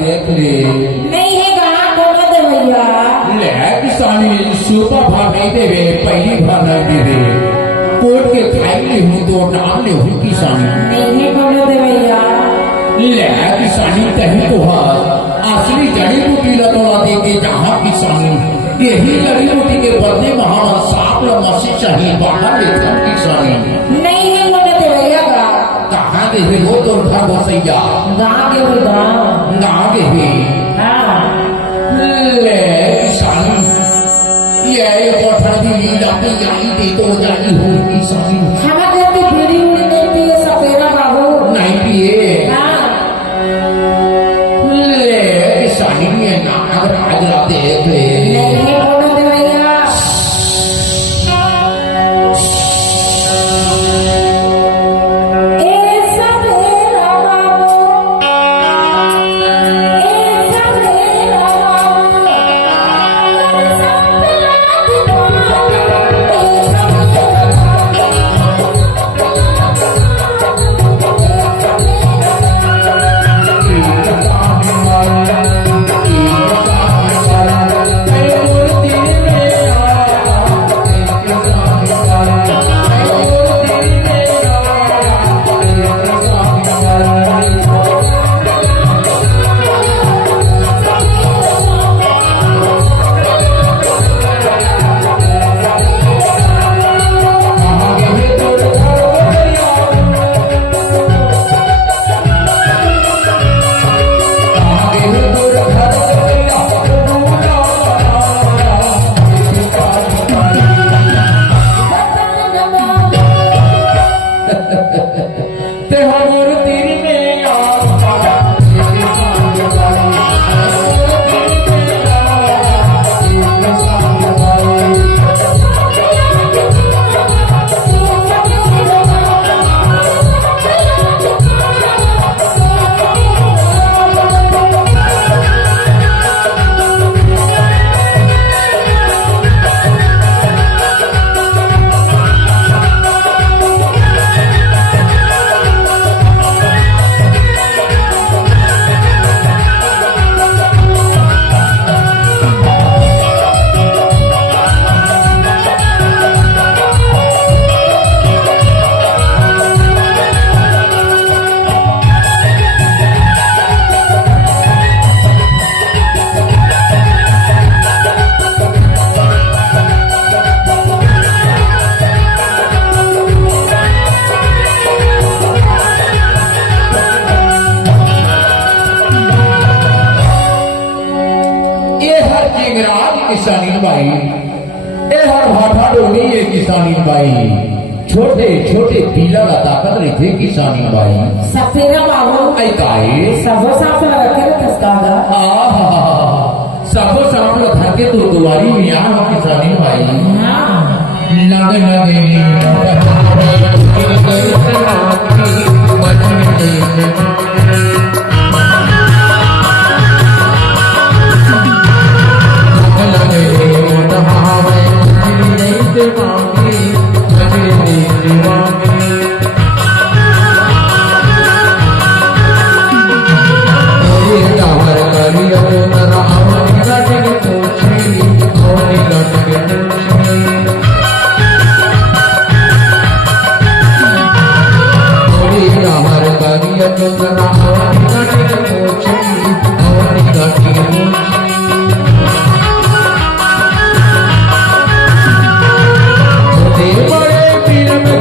देख ले नहीं है गाना कोना दे भैया ले किसानी सुपर भाग नहीं देवे पहली भाग नहीं देवे कोर्ट के फाइल हूँ तो नाम ले हूँ किसानी नहीं है कोना दे भैया ले किसानी कहीं तो असली जड़ी बूटी लतोड़ा दे के जहाँ किसानी यही जड़ी बूटी के बदले महान सांप ल मसी चाहिए बाहर लेकर किसानी नहीं है कोना दे भैया का कहाँ के है वो तो उठा बसैया गाँव के हो गाँव गाँव के है हाँ ले किसानी ये कोठा की लीला की जानी दे तो जानी हो किसानी खाना देती बीड़ी उड़ी नहीं पिए सपेरा बाबू नहीं पिए हाँ ले किसानी ये नाक राज देख ले नहीं है कोना दे भैया ए सपेरा बाबू ए सपेरा किसानी बाई ए हर भाठा डोली ये किसानी बाई छोटे छोटे पीला का ताकत रही थे किसानी बाई सपेरा बाबू आई काए सबो साफ रखे ना तस्कादा सबो साफ रखा के तो दुआरी में आ किसानी बाई लगे बड़े पीर में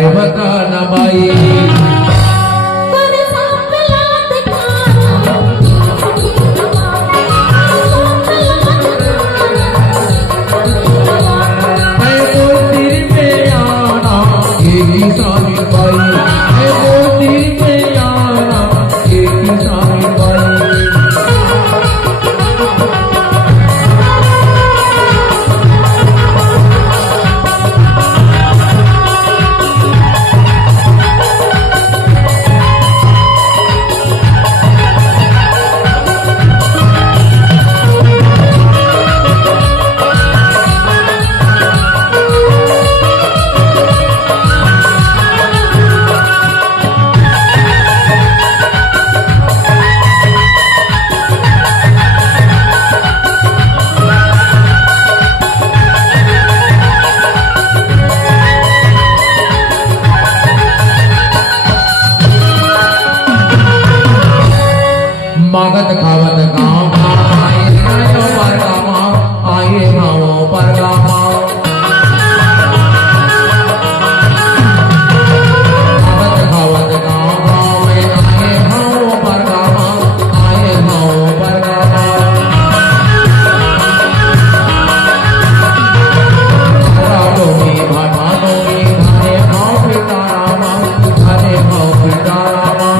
काय बता न बाई मागत खावत गाँव आए नायो पर गामा आए माओ पर गामा मागत खावत गाँव में आए माओ पर गामा आए माओ पर गामा राडोनी भाटाडोनी धाने माओ पिता रामा धाने माओ पिता रामा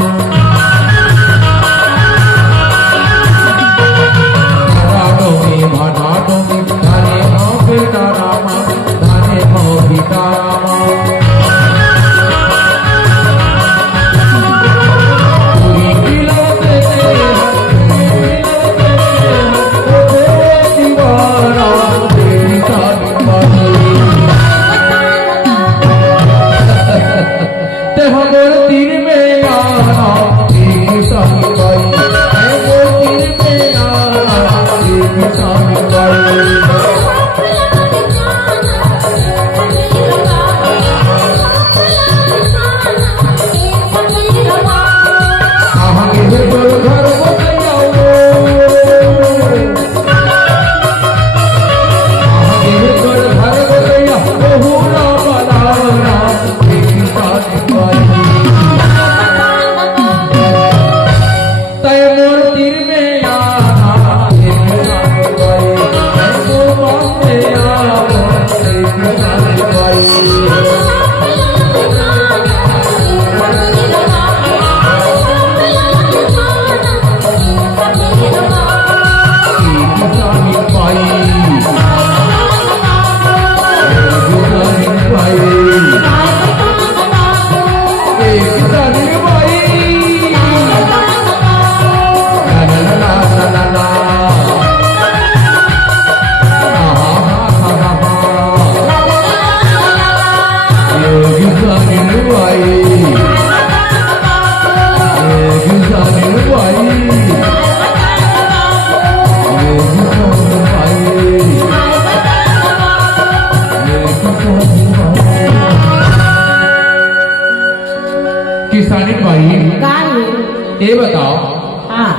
किसानी भाई ये बताओ हाँ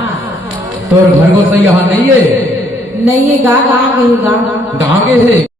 तो घर को सही यहाँ नहीं है नहीं है गा गा कहीं गा कहाँ के है